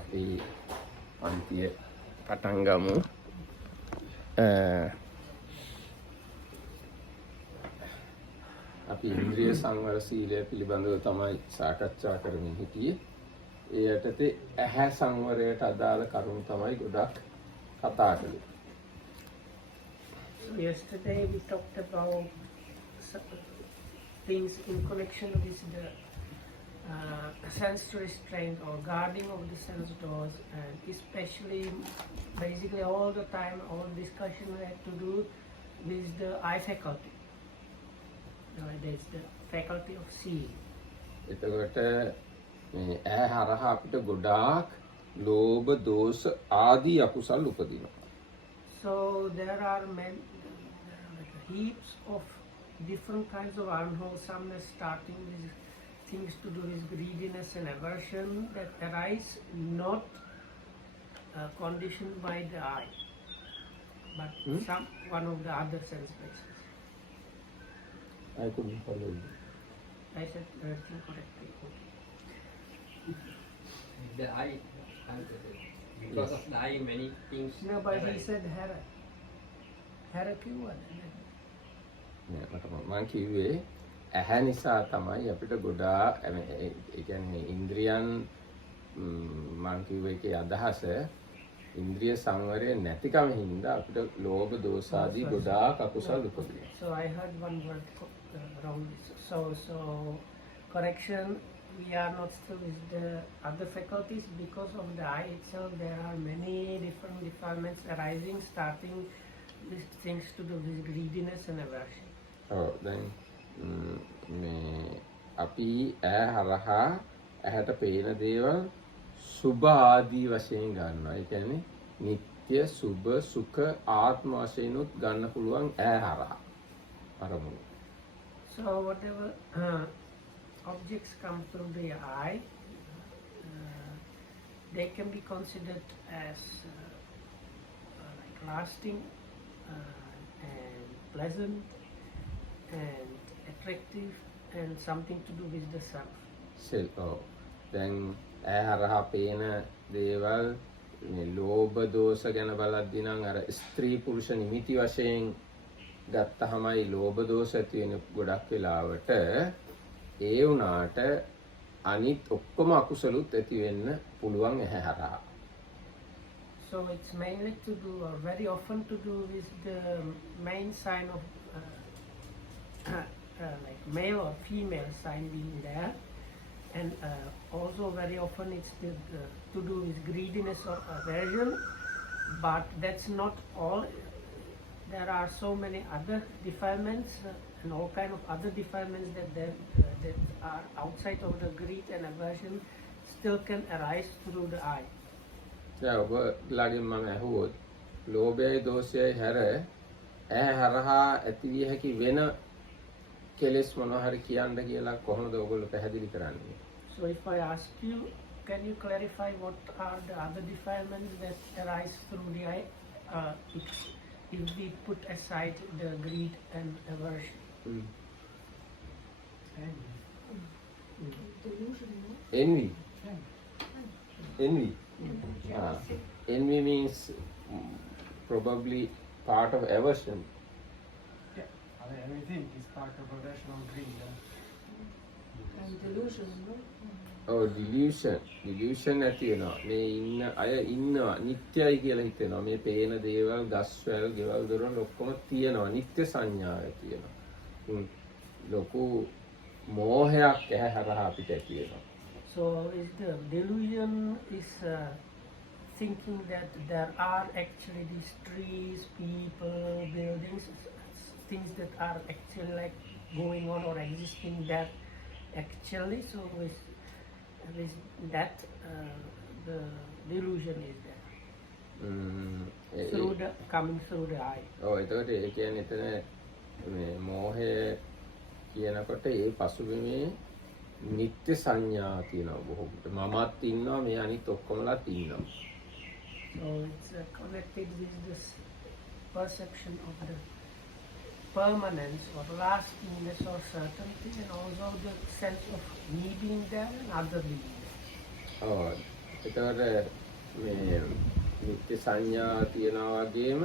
අපි පන්තිය පටන් ගමු. අපි ඉන්ද්‍රිය සංවර සීලය පිළිබඳව තමයි සාකච්ඡා කරමින් හිටියේ. ඒ යටතේ ඇහැ සංවරයට අදාළ කරුණු තමයි ගොඩක් කතා කළේ. So yesterday we talked about things in connection with the sense restraint or guarding of the sense doors, and especially basically all the time all discussion had to do with the eye faculty. There's the faculty of seeing. එතකොට මේ ඇහැ හරහා අපිට ගොඩාක් ලෝභ දෝෂ ආදී අකුසල් උපදිනවා. So there are like heaps of different kinds of unwholesomeness, starting with things to do with greediness and aversion that arise not conditioned by the eye, but one of the other sense bases. I couldn't follow you. I said everything correctly. The eye, because of the eye, many things. No, but he said hara. Hara kiwwada? නෑ මම කිව්වේ ඇහැ නිසා තමයි අපිට ගොඩාක් ඒ කියන්නේ ඉන්ද්‍රියන් මම කිව්වේ ඒකේ අදහස ඉන්ද්‍රිය සංවරය නැතිකම හින්දා අපිට ලෝභ දෝෂ ආදී ගොඩාක් අකුසල් උපදිනවා. So I heard one word wrong. So correction, we are not still with the other faculties because of the eye itself. There are many different defilements arising, starting with things to do with greediness and aversion. Oh, then මේ අපි ඇහැ හරහා ඇහැට පේන දේවල් සුභ ආදී වශයෙන් ගන්නවා. ඒ කියන්නේ නිත්‍ය සුභ සුඛ ආත්ම වශයෙන් උත් ගන්න පුළුවන් ඇහැ හරහා අරමුණු. So whatever objects come through the eye, they can be considered as like lasting and pleasant and attractive and something to do with the self. දැන් ඇහැ හරහා පේන දේවල් මේ ලෝභ දෝෂ ගැන බලද්දී නම් අර ස්ත්‍රී පුරුෂ නිමිති වශයෙන් ගත්තහමයි ලෝභ දෝෂ ඇති වෙන ගොඩක් වෙලාවට ඒ වුණාට අනිත් ඔක්කොම අකුසලුත් ඇති වෙන්න පුළුවන් ඇහැ හරහා. So it's mainly to do, or very often to do with the main sign of like male or female sign being there, and also very often it's to do with greediness or aversion, but that's not all. There are so many other defilements and all kind of other defilements that are outside of the greed and aversion still can arise through the eye. දැන් ඔබලාගෙන් මම අහුවොත් ලෝභයයි දෝෂයයි හැර ඇහැ හරහා ඇති විය හැකි වෙන කෙලෙස් මොනවා හරි කියන්න කියලා කොහොමද ඔයගොල්ලෝ පැහැදිලි කරන්නේ? So if I ask you, can you clarify what are the other defilements that arise through the eye if we put aside the greed and aversion? Envy. Envy. Envy means probably part of aversion. Everything is part of a rational greed. And delusion, no? Oh, delusion. Delusion ඇති වෙනවා. මේ ඉන්න අය ඉන්නවා නිට්ටයයි කියලා හිතෙනවා. මේ පේන දේවල්, ගස්වැල්, ගෙවල් දොරවල් ඔක්කොම තියෙනවා. නිට්ටය සංඥාව ඇති වෙනවා. ලොකු මෝහයක් ඇහැ හරහා අපිට ඇති වෙනවා. So is the delusion is thinking that there are actually these trees, people, buildings, things that are actually like going on or existing there actually. So with that the delusion is there through the coming through the eye. ඔව් එතකොට ඒ කියන්නේ එතන මේ මෝහය කියනකොට ඒ පසුබිමේ නිත්‍ය සංඥා තියෙනවා බොහෝකට. මමත් ඉන්නවා මේ අනිත් ඔක්කොමලත් ඉන්නවා. So it's connected with this perception of the permanence or lastingness or certainty, and also the sense of me being there and other being there. ඔව්. එතකොට මේ නිත්‍ය සංඥාව තියනවා වගේම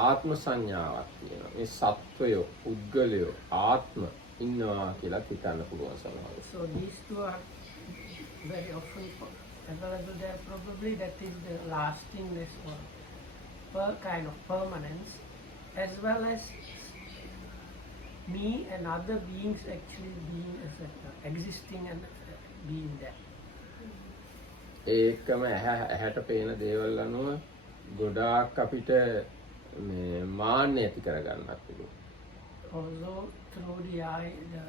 ආත්ම සංඥාවක් තියෙනවා. මේ සත්වයෝ, පුද්ගලයෝ, ආත්ම ඉන්නවා කියලා හිතන්න පුළුවන් සමහරවිට. So these two are very often available there. Probably that is the lastingness or kind of permanence, as well as me and other beings actually being as existing and being there. ඒකම ඇහැට පේන දේවල් අනුව ගොඩාක් අපිට මේ මාන්නය ඇති කරගන්නත් පුළුවන්. Also through the eye, the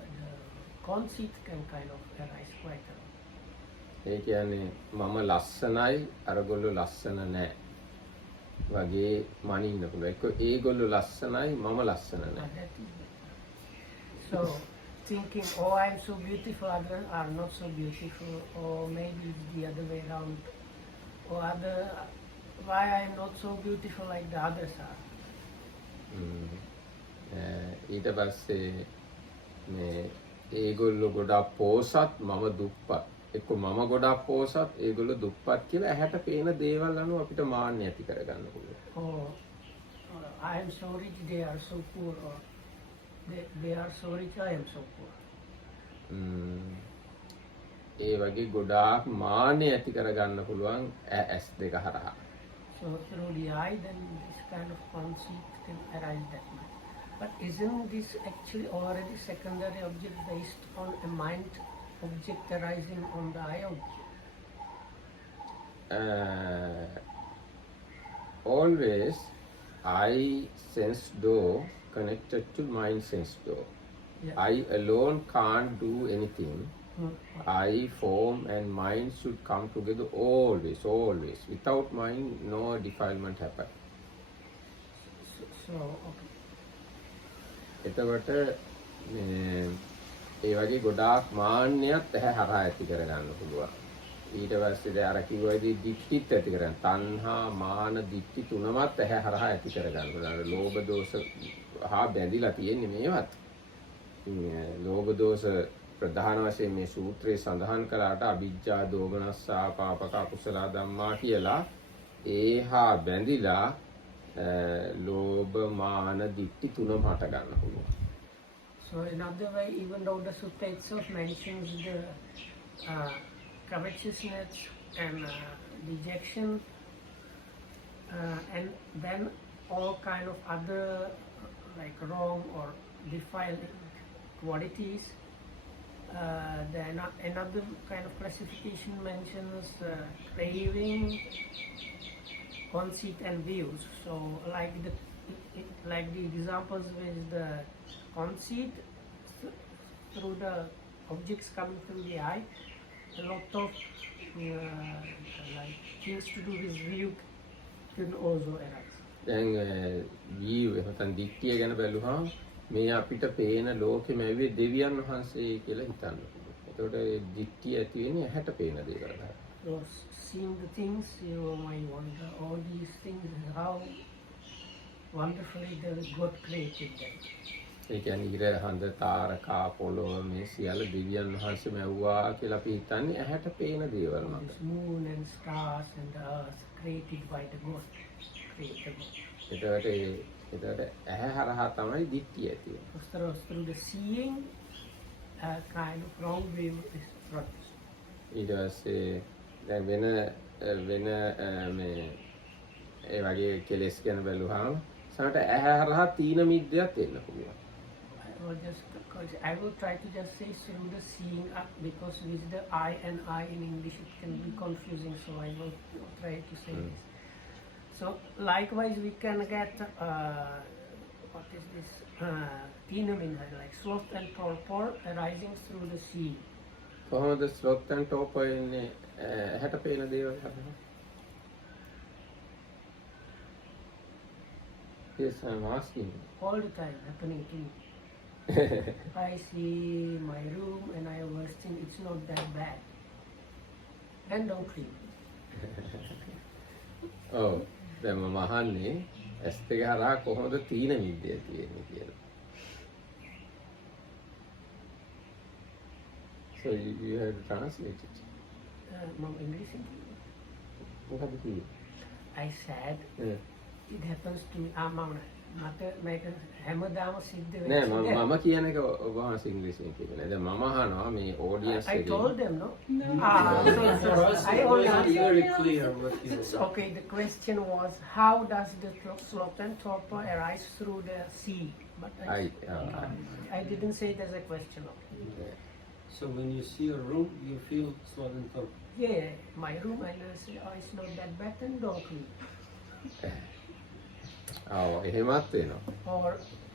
conceit can kind of arise quite a lot. ඒ කියන්නේ මම ලස්සනයි අරගොල්ලෝ ලස්සන නෑ වගේ මනින්න පුළුවන්. එක්ක ඒගොල්ලෝ ලස්සනයි මම ලස්සන නෑ. That is so thinking, oh, I'm so beautiful, others are not so beautiful, or maybe it's the other way around, or why I'm not so beautiful like the others are. ඊට පස්සේ මේ ඒගොල්ලෝ ගොඩක් පෝසත් මම දුප්පත්. එක්ක මම ගොඩක් පෝසත් ඒගොල්ලෝ දුප්පත් කියලා ඇහැට පේන දේවල් අනුව අපිට මාන්නය ඇති කරගන්න පුළුවන්. Or I am so rich, they are so poor, or they are so rich, I am so poor. ඒ වගේ ගොඩාක් මාන්නය ඇති කරගන්න පුළුවන් ඇස් දෙක හරහා. So through the eye, then this kind of conceit can arise that much. But isn't this actually already secondary object based on a mind object arising on the eye object? Always eye sense door connected to mind sense door. Yeah. I alone can't do anything. Hmm. Eye, form and mind should come together always. Without mind, no defilement happen. So okay. එතකොට ඒ වගේ ගොඩාක් මාන්නයක් ඇහැ හරහා ඇති කරගන්න පුළුවන්. ඊට පස්සේ දැන් අර කිව්වයිදී දික්කිත් ඇති කරගන්න. තණ්හා, මාන, දික්ටි තුනමත් ඇහැ හරහා ඇති කරගන්න පුළුවන්. ලෝභ දෝෂ හා බැඳිලා තියෙන්නේ මේවත්. ලෝභ දෝෂ ප්‍රධාන වශයෙන් මේ සූත්‍රයේ සඳහන් කළාට අවිජ්ජා දෝමනස්සා පාපක අකුසල ධම්මා කියලා ඒහා බැඳිලා ලෝභ මාන දික්ටි තුනම හට ගන්න පුළුවන්. So another way, even though the sutta itself mentions the covetousness and dejection, and then all kind of other like wrong or defiling qualities, then another kind of classification mentions craving, conceit and views. So like the examples with the conceit through the objects coming through the eye, a lot of like things to do with view can also arise. දැන් view එහෙනම් දික්තිය ගැන බැලුවහම මේ අපිට පේන ලෝකෙම ඇවිත් දෙවියන් වහන්සේ කියලා හිතන්න පුළුවන්. එතකොට දික්තිය ඇති වෙන්නේ ඇහැට පේන දේවල්. So seeing the things, you might wonder all these things, how wonderfully the God created them. ඒ කියන්නේ ඉර හඳ තාරකා පොළොව මේ සියල්ල දෙවියන් වහන්සේ මැව්වා කියලා අපි හිතන්නේ ඇහැට පේන දේවල් මත. This moon and stars and the earth created by the God. එතකොට ඇහැ හරහා තමයි දික්තිය ඇති වෙන්නේ. Through the seeing, kind of wrong view is produced. ඊට පස්සේ දැන් වෙන මේ ඒ වගේ කෙලෙස් ගැන බැලුවාම සමහරට ඇහැ හරහා තීන මිද්දයක් එන්න පුළුවන්. I will try to just say through the seeing up, because with the I and I in English it can be confusing, so I will try to say this. So likewise we can get what is this Tina Minha, like sloth and torpor arising through the seeing. කොහොමද sloth and torpor එන්නේ ඇහැට පේන දේවල් හරහා? Yes, I'm asking. All the time happening to me. I see my room and I always think it's not that bad. And don't clean. ඔව් දැන් මම අහන්නේ ඇස් දෙක හරහා කොහොමද තීන මිද්දේ තියෙන්නේ කියලා. So you had to translate it. English into මොකද කිව්වේ? I said Yeah. it happens to me. මට මේක හැමදාම සිද්ධ නෑ වෙන්නේ. මම කියන එක ඔබ වහන්සේ ඉංග්‍රීසියෙන් කියපේ නේද? මම අහනවා මේ ඔඩියන්ස් I එකේ. told them, no? For us, I it only was answered. very clear what you It's okay. The question was, how does the Slotentorpor arise through the sea? But I didn't say it as a question. Okay. So when you see a room, you feel Slotentorp. Yeah, my room, I say, oh, it's not that bad, then don't clean. එහෙමත් වෙනවා. Or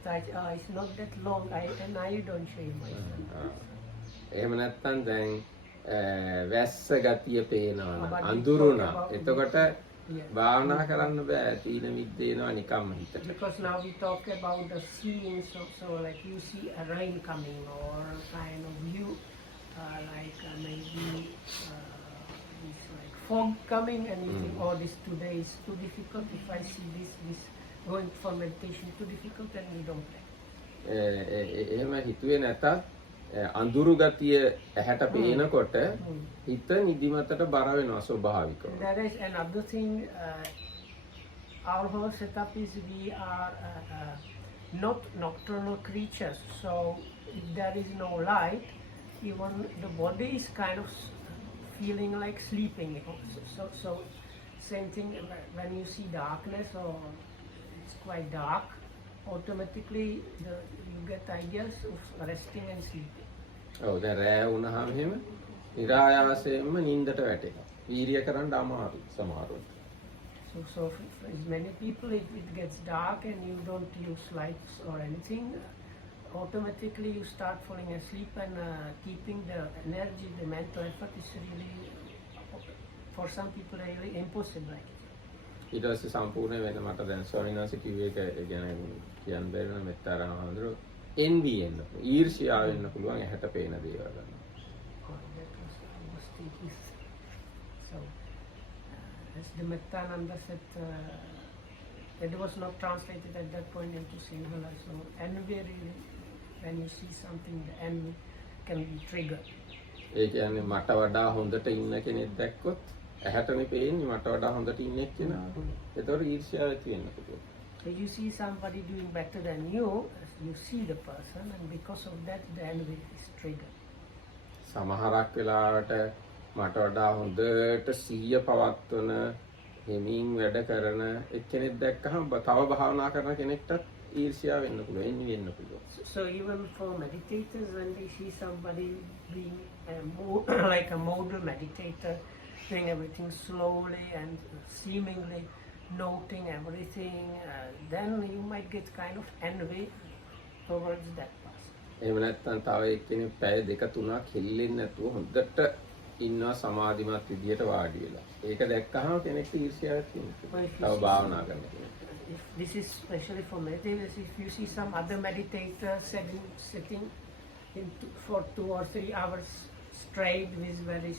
that, it's not that long, and I don't shave myself. එහෙම නැත්තම් දැන් වැස්ස ගතිය පේනවා But we අඳුරුණා. talk about- එතකොට Yeah. භාවනා කරන්න බෑ. තීන මිද්දේනවා නිකම්ම හිතට. Because now we talk about the seeing, so like you see a rain coming or kind of view, like maybe this like fog coming, and you think, oh, this today is too difficult. If I see this going for meditation too difficult, then we don't play. එහෙම හිතුවේ නැතත් අඳුරු ගතිය ඇහැට පේනකොට හිත නිදිමතට බර වෙනවා ස්වභාවිකව. There is another thing. Our whole setup is we are not nocturnal creatures, so if there is no light, even the body is kind of feeling like sleeping. So same thing when you see darkness or it's quite dark, automatically you get ideas of resting and sleeping. ඔව් දැන් රෑ වුණාම එහෙම නිරායාසයෙන්ම නිින්දට වැටෙනවා. වීර්ය කරන්න අමාරුයි සමහරවිට. So for many people, if it gets dark and you don't use lights or anything, automatically you start falling asleep, and keeping the energy, the mental effort is really, for some people, really impossible. ඊට පස්සේ සම්පූර්ණ වෙන මට දැන් ස්වාමීන් වහන්සේ කිව්ව එක ගැන කියන්න බැරි වෙන මෙත්තාරම හඳුරු envy එන්න පුළුවන්. ඊර්ෂ්‍යාව වෙන්න පුළුවන් ඇහැට පේන දේවල් ගන්න. I was thinking. So, as the Mettananda said, it was not translated at that point into Sinhala. So, envy really, when you see something, the envy can be triggered. ඒ කියන්නේ මට වඩා හොඳට ඉන්න කෙනෙක් දැක්කොත් ඇහැටනේ පේන්නේ මට වඩා හොඳට ඉන්න එක්කෙනා. ඒතකොට ඊර්ෂ්‍යාව ඇති වෙන්න පුළුවන්. So you see somebody doing better than you see the person, and because of that, the envy is triggered. සමහරක් වෙලාවට මට වඩා හොඳට සිහිය පවත්වන හිමින් වැඩ කරන එක්කෙනෙක් දැක්කහම තව භාවනා කරන කෙනෙක්ටත් ඊර්ෂ්‍යාව වෙන්න පුළුවන්, එන්නේ වෙන්න පුළුවන්. So even for meditators, when they see somebody being like a model meditator, doing everything slowly and seemingly noting everything, then you might get kind of envy towards that person. එහෙම නැත්නම් තව එක්කෙනෙක් පැය දෙක තුනක් හෙල්ලෙන්නේ නැතුව හොඳට ඉන්නවා සමාධිමත් විදියට වාඩි වෙලා. ඒක දැක්කහම කෙනෙක්ට ඊර්ෂ්‍යාවක් තියෙනවා. තව භාවනා කරන කෙනෙක්. If this is especially for meditators, if you see some other meditator sitting for 2 or 3 hours straight with very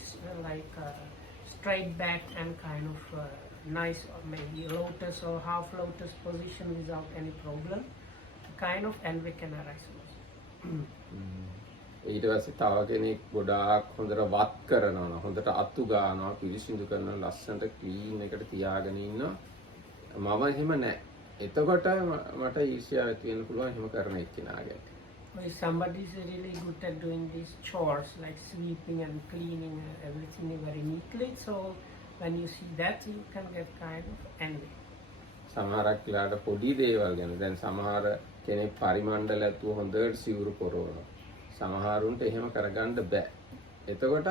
straight back and kind of nice, or maybe lotus or half lotus position without any problem, kind of envy can arise. ඊට පස්සේ තව කෙනෙක් ගොඩාක් හොඳට වත් කරනවා, හොඳට අතු ගන්නවා, පිරිසිදු කරනවා, ලස්සනට ක්ලීන් එකට තියාගෙන ඉන්නවා. මම එහෙම නැහැ. එතකොට මට ඊර්ෂ්‍යාව ඇති වෙන්න පුළුවන් එහෙම කරන එක්කෙනාගේ. If somebody is really good at doing these chores like sweeping and cleaning everything very neatly, so when you see that, you can get kind of envy. සමහරක් වෙලාවට පොඩි දේවල් ගැන දැන් සමහර කෙනෙක් පරිමණ්ඩල ඇතුව හොඳට සිවුරු පොරවනවා. සමහරුන්ට එහෙම කරගන්න බෑ. එතකොටත්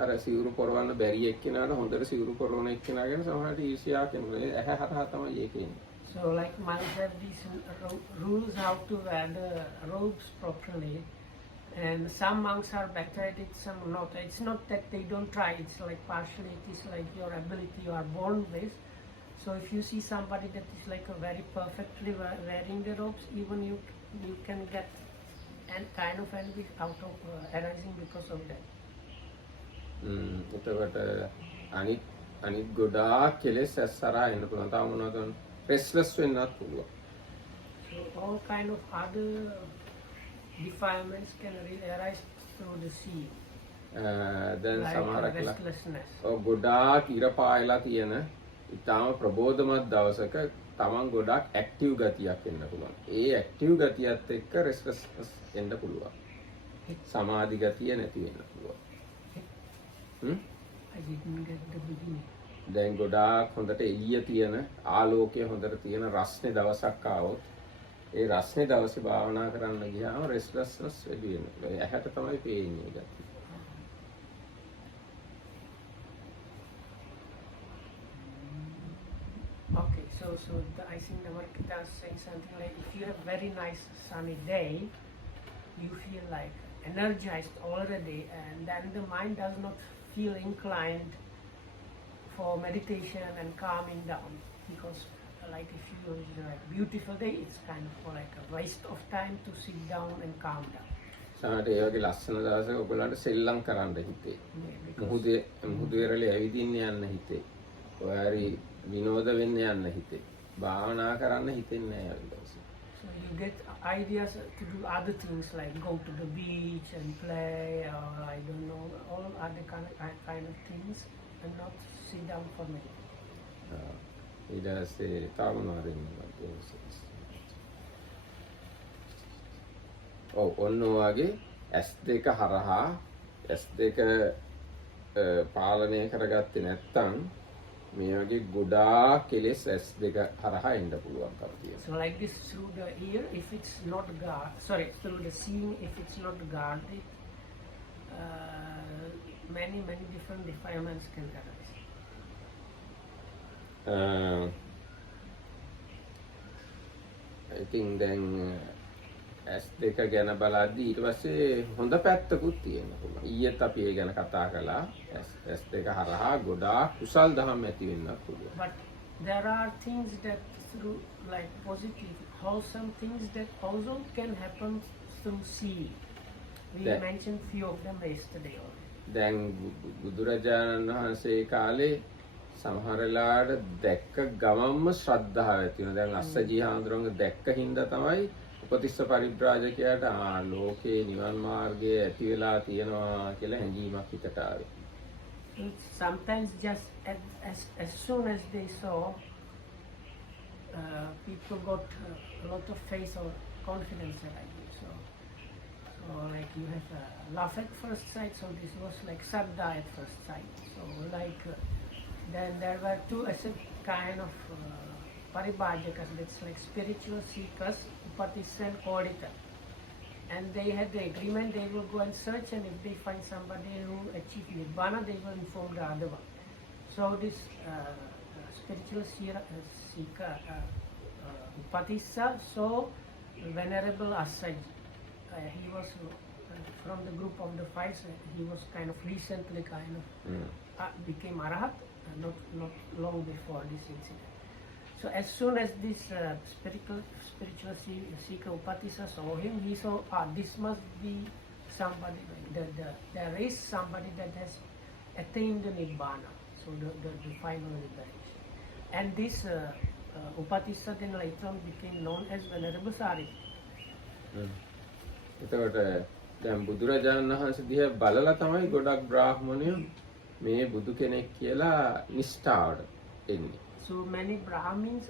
අර සිවුරු පොරවන්න බැරි එක්කෙනාට හොඳට සිවුරු පොරවන එක්කෙනා ගැන සමහරට ඊර්ෂ්‍යාවක් එනවා. ඇහැ හරහා තමයි ඒක එන්නේ. So like monks have these rules how to wear the robes properly, and some monks are better at it, some not. It's not that they don't try, it's like partially it is like your ability you are born with. So if you see somebody that is like a very perfectly wearing the robes, even you can get and kind of envy out of arising because of that. එතකොට අනිත් ගොඩාක් කෙලෙස් ඇස්සරහා එන්න පුළුවන්. තාම මොනවද restless වෙන්නත් පුළුවන්. So all kind of other defilements can really arise through the sea. දැන් like සමහරක් restlessness. ගොඩාක් ඉර පායලා තියෙන ඉතාම ප්‍රබෝධමත් දවසක තමන් ගොඩාක් ඇක්ටිව් ගතියක් එන්න පුළුවන්. ඒ ඇක්ටිව් ගතියත් එක්ක රෙස්ට්ලස්නස් එන්න පුළුවන්. සමාධි ගතිය නැති වෙන්න පුළුවන්. I didn't get the beginning. දැන් ගොඩාක් හොඳට එළිය තියෙන ආලෝකය හොඳට තියෙන රස්නේ දවසක් ආවොත් ඒ රස්නේ දවසේ භාවනා කරන්න ගියාම රෙස්ට්ලස්නස් වැඩි වෙනවා. ඇහැට තමයි පේන්නේ ගතිය. Okay, so I think the Markita is saying something like if you have very nice sunny day, you feel like energized already, and then the mind does not feel inclined for meditation and calming down, because like if you like beautiful day, it's kind of like a waste of time to sit down and calm down. සමහරට ඒ වගේ ලස්සන දවසක ඔයගොල්ලන්ට සෙල්ලම් කරන්න හිතේ. මුහුදු වෙරළේ ඇවිදින්න යන්න හිතේ. ඔයාරි විනෝද වෙන්න යන්න හිතේ. භාවනා කරන්න හිතෙන්නේ නැහැ ඒ දවසේ. So you get ideas to do other things like go to the beach and play, or I don't know, all other kind of things, and not sit down for meditation. ඊට පස්සේ තරුණවරින් ඔන්න ඔයගේ S2 හරහා S2 පාලනය කරගත්තේ නැත්නම් මේ වගේ ගොඩාක් කෙලෙස් S2 හරහා එන්න පුළුවන්කම තියෙනවා. So like this through the ear, if it's not through the seeing, if it's not guarded, many different defilements can arise. I think then S2 ගැන බලද්දී ඊට පස්සේ හොඳ පැත්තකුත් තියෙන්න පුළුවන්. ඊයේත් අපි ඒ ගැන කතා කළා. S2 හරහා ගොඩාක් කුසල් දහම් ඇති වෙන්නත් පුළුවන්. But there are things that through like positive, wholesome things that also can happen through seeing. We mentioned few of them yesterday already. දැන් බුදුරජාණන් වහන්සේ කාලේ සමහර වෙලාවට දැක්ක ගමම්ම ශ්‍රද්ධාව ඇති වෙනවා. දැන් අස්සජී හාමුදුරුවන්ගේ දැක්ක හින්දා තමයි උපතිස්ස පරිබ්‍රාජකයාට ලෝකේ නිවන් මාර්ගය ඇති වෙලා තියෙනවා කියලා හැඟීමක් හිතට ආවේ. Sometimes just as soon as they saw, people got a lot of faith or confidence like this. So like you have love at first sight. So this was like Saddha at first sight. So like then there were two kind of paribhajakas, that's like spiritual seekers, upatissa and audita. And they had the agreement they will go and search, and if they find somebody who achieved Nibbana, they will inform the other one. So this spiritual seeker, upatissa, so Venerable Assaji, he was from the group of the five, he was kind of recently became Arahat, not long before this incident. So as soon as this spiritual seeker Upatissa saw him, he saw, this must be somebody, there is somebody that has attained the Nibbana, so the final liberation. And this Upatissa then later on became known as Venerable Sariputta. එතකොට දැන් බුදුරජාණන් වහන්සේ දිහා බලලා තමයි ගොඩක් බ්‍රාහ්මණයෝ මේ බුදු කෙනෙක් කියලා නිෂ්ඨාවට එන්නේ. So many Brahmins,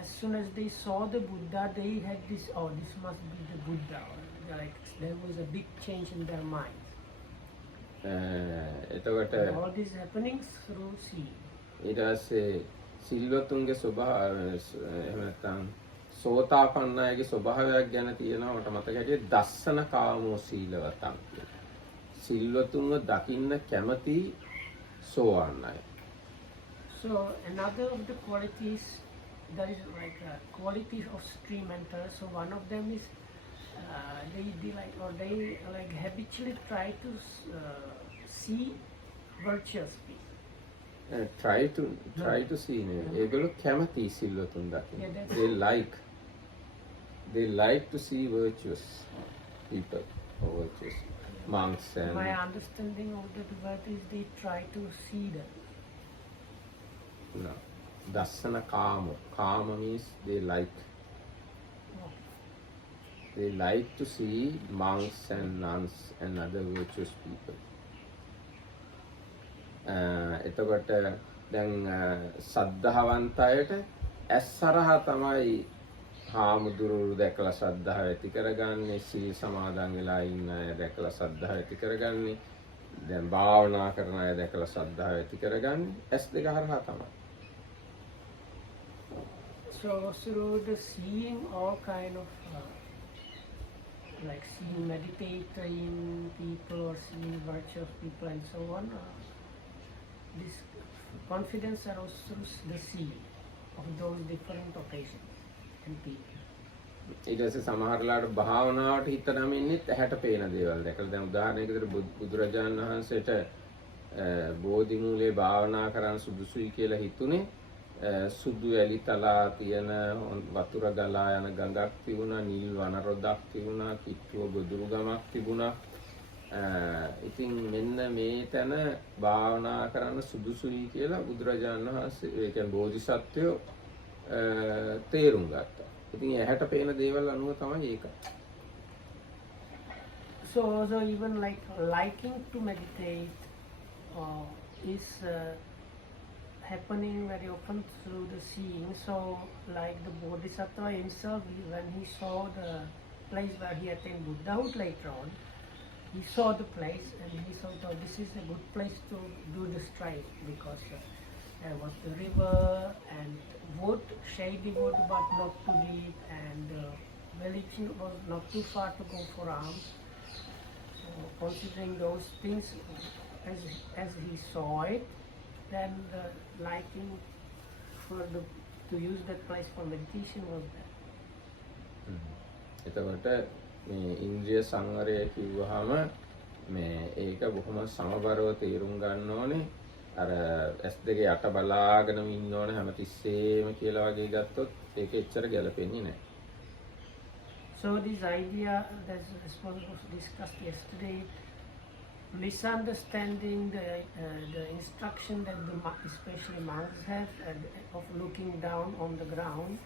as soon as they saw the Buddha, they had this, this must be the Buddha. Or like there was a big change in their minds. එතකොට all these happenings through seeing. ඊට පස්සේ සිල්වතුන්ගේ ස්වභාවය එහෙම නැත්නම් සෝතාපන්නයගේ ස්වභාවයක් ගැන තියෙනවා මට මතක හැටියට දස්සන කාමෝ සීලවතං කියලා. සිල්වතුන්ව දකින්න කැමති සෝවාන් අය. So another of the qualities, there is like a quality of stream enters. So one of them is they habitually try to see virtuous people. Try to see ඒගොල්ලෝ කැමති සිල්වතුන් දකින්න. They like to see virtuous people or virtuous monks and. My understanding of that word is they try to see them. No. Dassana kama. Kama means they like. They like to see monks and nuns and other virtuous people. එතකොට දැන් සද්ධාවන්ත අයට ඇස් හරහා තමයි හාමුදුරුවෝ දැකලා ශ්‍රද්ධාව ඇති කරගන්නේ, සීල් සමාදන් වෙලා ඉන්න අය දැකලා ශ්‍රද්ධාව ඇති කරගන්නේ, දැන් භාවනා කරන අය දැකලා ශ්‍රද්ධාව ඇති කරගන්නේ ඇස් දෙක හරහා තමයි. So through the seeing all kind of like seeing meditating people or seeing virtuous people and so on, this confidence arose through the seeing of those different occasions and people. ඊට පස්සේ සමහරලාට භාවනාවට හිත නමින්නෙත් ඇහැට පේන දේවල් දැකලා දැන් උදාහරණයකට බුදුරජාණන් වහන්සේට බෝධි මූලයේ භාවනා කරන්න සුදුසුයි කියලා හිතුනේ සුදු ඇලි තලා තියෙන වතුර ගලා යන ගඟක් තිබුණා, නිල් වන රොදක් තිබුණා, කිට්ටුව ගොදුරු ගමක් තිබුණා. ඉතින් මෙන්න මේ තැන භාවනා කරන්න සුදුසුයි කියලා බුදුරජාණන් වහන්සේ ඒ කියන්නේ බෝධිසත්වයෝ තේරුම් ගත්තා. ඉතින් ඇහැට පේන දේවල් අනුව තමයි ඒක. So also even like liking to meditate is happening very often through the seeing. So like the Bodhisattva himself, when he saw the place where he attained Buddhahood later on, he saw the place and he thought, oh, this is a good place to do the stride because there was the river and wood, shady wood but not too deep, and village was not too far to go for alms. So considering those things as he saw it, then the liking for to use that place for meditation was there. එතකොට මේ ඉන්ද්‍රිය සංවරය කිව්වහම මේ ඒක බොහොම සමබරව තේරුම් ගන්න ඕනේ. අර S2 යට බලාගෙනම ඉන්න ඕනේ හැමතිස්සෙම කියලා වගේ ගත්තොත් ඒක එච්චර ගැලපෙන්නේ නැහැ. So this idea that was discussed yesterday, misunderstanding the instruction that especially monks have of looking down on the ground,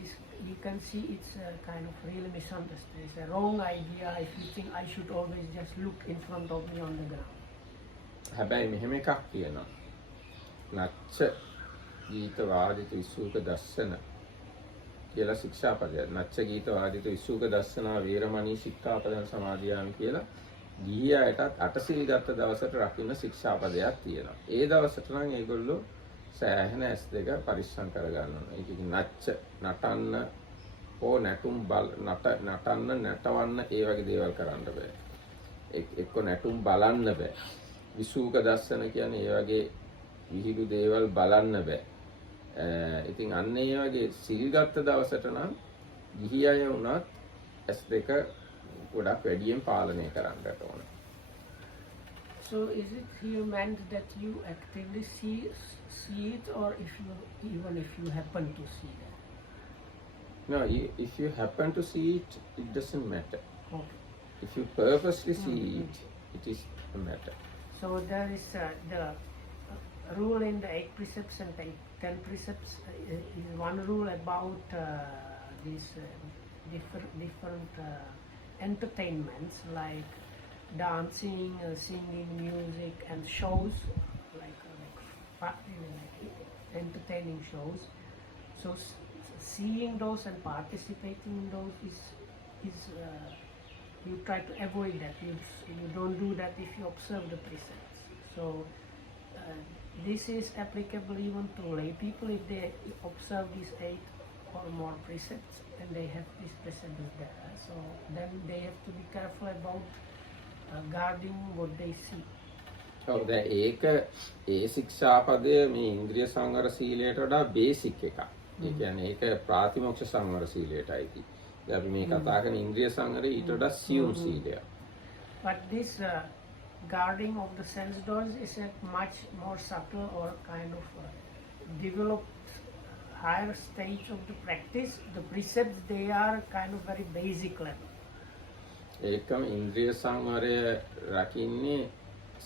is you can see it's a kind of really misunderstood. It's a wrong idea if you think I should always just look in front of me on the ground. හැබැයි මෙහෙම එකක් තියෙනවා. නච්ච ගීත වාදිත විසුක දස්සන කියලා ශික්ෂාපදයක්. නච්ච ගීත වාදිත විසුක දස්සනා වේරමණී ශික්ෂාපදයන් සමාදියාමි කියලා ගිහියටත් අටසිල් ගත්ත දවසට රකින්න ශික්ෂාපදයක් තියෙනවා. ඒ දවසට නම් ඒගොල්ලෝ සෑහෙන ඇස් දෙක පරිස්සම් කරගන්න ඕන. ඒක නච්ච නටන්න හෝ නැටුම් නටන්න නටවන්න ඒ වගේ දේවල් කරන්න බෑ. එක්ක නැටුම් බලන්න බෑ. විසූක දස්සන කියන්නේ ඒ වගේ විහිළු දේවල් බලන්න බෑ. ඉතින් අන්න ඒ වගේ සිල් ගත්ත දවසට නම් ගිහි අය වුණත් ඇස් දෙක ගොඩක් වැඩියෙන් පාලනය කරන්නට ඕන. So is it here meant that you actively see it, or even if you happen to see that? No, if you happen to see it, it doesn't matter. Okay. If you purposely see it, it is a matter. So there is the rule in the 8 precepts and 10 precepts is one rule about these different entertainments like dancing, singing, music, and shows like entertaining shows. So seeing those and participating in those is you try to avoid that. You don't do that if you observe the precepts. So this is applicable even to lay people if they observe these 8 or more precepts and they have these precepts there. So then they have to be careful about guarding what they see. ඔව් දැන් ඒක ඒ ශික්ෂාපදය මේ ඉන්ද්‍රිය සංවර සීලයට වඩා බේසික් එකක්. ඒ කියන්නේ ඒක ප්‍රාතිමොක්ෂ සංවර සීලයටයි තියෙන්නේ. දැන් අපි මේ කතා කරන ඉන්ද්‍රිය සංවරය ඊට වඩා සියුම් සීලයක්. But this guarding of the sense doors is a much more subtle or kind of developed higher stage of the practice. The precepts, they are kind of very basic level. ඒකම ඉන්ද්‍රිය සංවරය රකින්නේ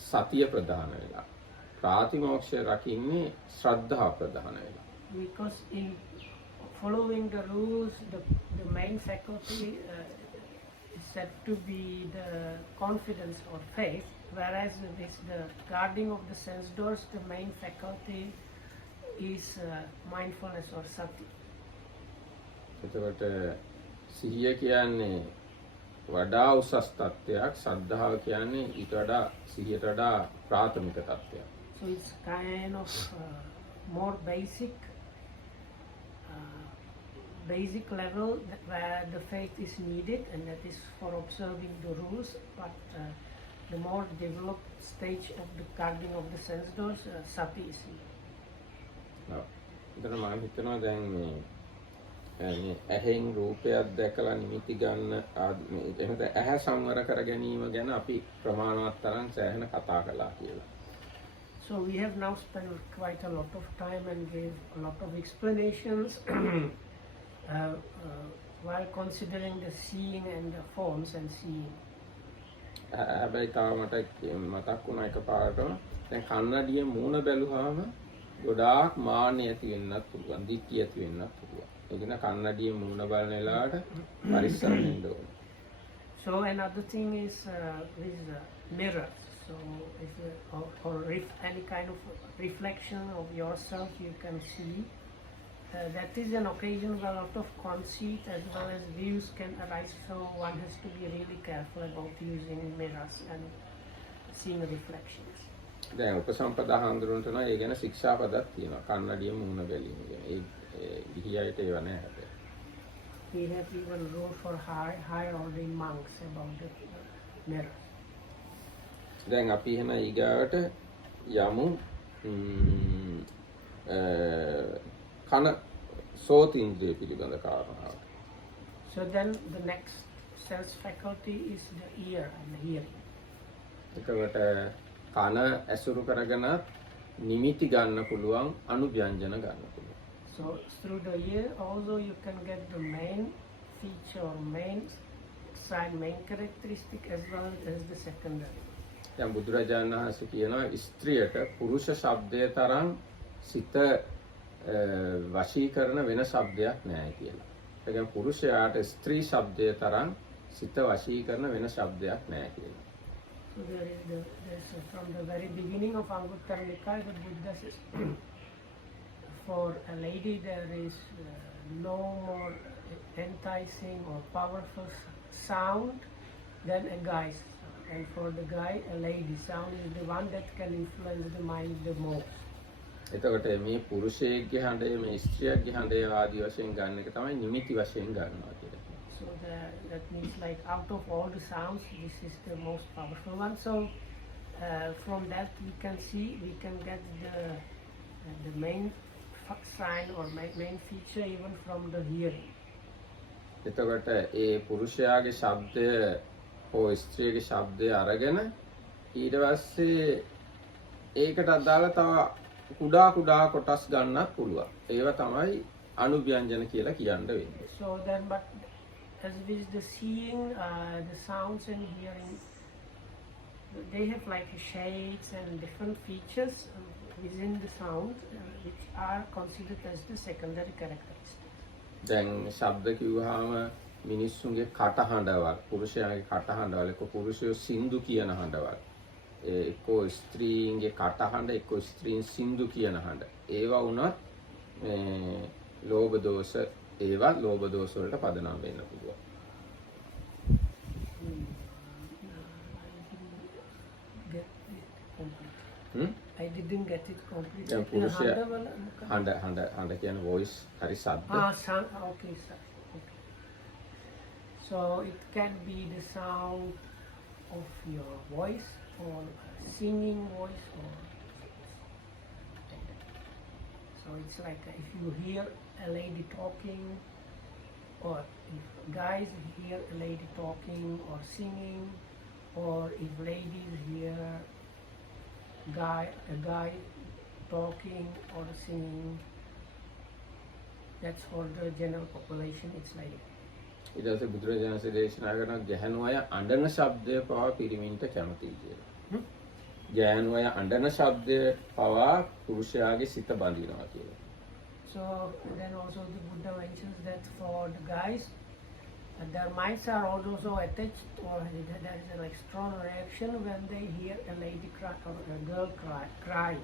සතිය ප්‍රධාන වෙලා. ප්‍රාතිමෝක්ෂය රකින්නේ ශ්‍රද්ධාව ප්‍රධාන වෙලා. Because in following the rules, the main faculty is said to be the confidence or faith, whereas with the guarding of the sense doors, the main faculty is mindfulness or sati. එතකොට සිහිය කියන්නේ වඩා උසස් තත්ත්වයක්, ශ්‍රද්ධාව කියන්නේ ඊට වඩා සිහියට වඩා ප්‍රාථමික තත්ත්වයක්. So it's kind of more basic level where the faith is needed, and that is for observing the rules, but the more developed stage of the guarding of the sense doors, sati is needed. එතන මම හිතනවා දැන් මේ ඇහෙන් රූපයක් දැකලා නිමිති ගන්න එහෙනම් ඇහැ සංවර කර ගැනීම ගැන අපි ප්‍රමාණවත් තරම් සෑහෙන කතා කළා කියලා. So we have now spent quite a lot of time and gave a lot of explanations while considering the seeing and the forms and seeing. හැබැයි තාම මට මතක් වුණා එකපාරටම දැන් කන්නඩියේ මූණ බැලුවාම ගොඩාක් මාන්නය ඇති වෙන්නත් පුළුවන්, දික්කිය ඇති වෙන්නත් පුළුවන්. ඒ කියන්නේ කන්නඩියේ මූණ බලන වෙලාවට පරිස්සම් වෙන්න ඕනේ. So another thing is with mirrors. So if any kind of reflection of yourself you can see, that is an occasion where a lot of conceit as well as views can arise. So one has to be really careful about using mirrors and seeing reflections. දැන් උපසම්පදා හඳුනනට ඒ ගැන ශික්ෂාපදක් තියෙනවා. කන්නඩියේ මූණ බැලීම ගැන. ඒ ගිහියයිට ඒව නැහැ හැබැයි. We have even rule for higher ordering monks about the mirror. දැන් අපි එහෙනම් ඊගාවට යමු කන සෝතීන්ද්‍රිය පිළිබඳ කාරණාවට. So then the next sense faculty is the ear and the hearing. එතකොට කන ඇසුරු කරගෙන නිමිති ගන්න පුළුවන්, අනුව්‍යංජන ගන්න පුළුවන්. So through the ear also you can get the main feature or main sign, main characteristic as well as the secondary. දැන් බුදුරජාණන් වහන්සේ කියනවා ස්ත්‍රියට පුරුෂ ශබ්දය තරම් සිත වශී කරන වෙන ශබ්දයක් නැහැ කියලා. ඒ කියන්නේ පුරුෂයාට ස්ත්‍රී ශබ්දය තරම් සිත වශී කරන වෙන ශබ්දයක් නැහැ කියලා. So there's from the very beginning of Anguttara Nikaya, the Buddha says, for a lady there is no more enticing or powerful sound than a guy's sound. And for the guy, a lady sound is the one that can influence the mind the most. එතකොට මේ පුරුෂයෙක්ගේ හඬය මේ ස්ත්‍රියක්ගේ හඬය ආදී වශයෙන් ගන්න එක තමයි නිමිති වශයෙන් ගන්නවා කියලා. So that means like out of all the sounds, this is the most powerful one. So from that we can get the main sign or main feature even from the hearing. එතකොට ඒ පුරුෂයාගේ ශබ්දය හෝ ස්ත්‍රියගේ ශබ්දය අරගෙන ඊට පස්සේ ඒකට අදාළ තව කුඩා කොටස් ගන්නත් පුළුවන්. ඒව තමයි අනුව්‍යංජන කියලා කියන්න වෙන්නේ. So then, but as with the seeing, the sounds and hearing, they have like shades and different features within the sound, which are considered as the secondary characteristics. දැන් ශබ්ද කිව්වහම මිනිස්සුන්ගේ කටහඬවල්, පුරුෂයාගේ කටහඬවල්, එක්ක පුරුෂයෝ සින්දු කියන හඬවල්, එක්ක ස්ත්‍රීන්ගේ කටහඬ, එක්ක ස්ත්‍රීන් සින්දු කියන හඬ. ඒවා වුණත් ලෝභ දෝෂ වලට පදනම් වෙන්න පුළුවන්. I didn't get it completely. දැන් පුරුෂයා හඬ කියන්නේ voice හරි ශබ්ද. Sound. Okay, sir. Okay. So it can be the sound of your voice or singing voice or. So it's like if you hear a lady talking, or if guys hear a lady talking or singing, or if ladies hear a guy talking or singing. That's for the general population. It's like. ඊට පස්සේ බුදුරජාණන් වහන්සේ දේශනා කරන ගැහණු අය අඬන ශබ්දය පවා පිරිමින්ට කැමතියි කියලා. ගැහණු අය අඬන ශබ්දය පවා පුරුෂයාගේ සිත බඳිනවා කියලා. So then also the Buddha mentions that for the guys, And their minds are also attached, or there is a like strong reaction when they hear a lady cry or a girl cry.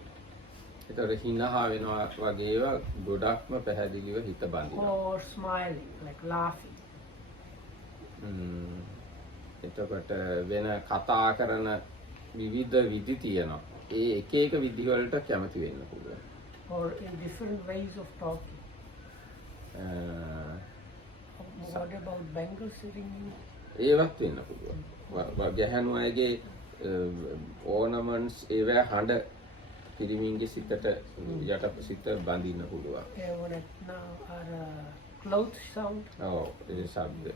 ඒතර හිනහා වෙනවා වගේ ඒවා ගොඩක්ම පැහැදිලිව හිත බඳිනවා. Or smiling, like laughing. එතකොට වෙන කතා කරන විවිධ විදි තියෙනවා. ඒ එක එක විදි වලට කැමති වෙන්න පුළුවන්. Or in different ways of talking. What about Bengal sitting? ඒවත් වෙන්න පුළුවන්. ගැහැණු අයගේ ornaments ඒවා හඬ පිරිමින්ගේ සිතට යට සිත බඳින්න පුළුවන්. What now are clothes sound? ඔව් ඒ ශබ්ද.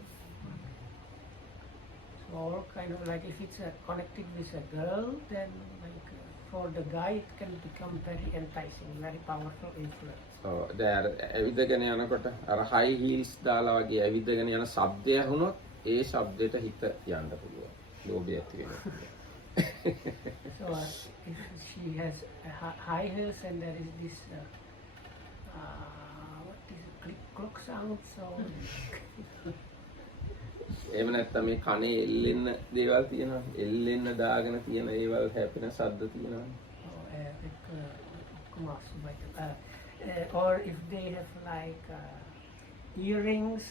Or kind of like if it's connected with a girl, then like for the guy it can become very enticing, very powerful influence. ඔව් දැන් ඇවිදගෙන යනකොට අර high heels දාලා වගේ ඇවිදගෙන යන ශබ්දය ඇහුනොත් ඒ ශබ්දයට හිත යන්න පුළුවන්. ලෝභය ඇති වෙනවා. So if she has high heels and there is this what is it, click clock sound, so එහෙම නැත්නම් මේ කනේ එල්ලෙන්න දේවල් තියෙනවා. එල්ලෙන්න දාගෙන තියෙන ඒවල් හැපෙන ශබ්ද තියෙනවා. Or if they have like earrings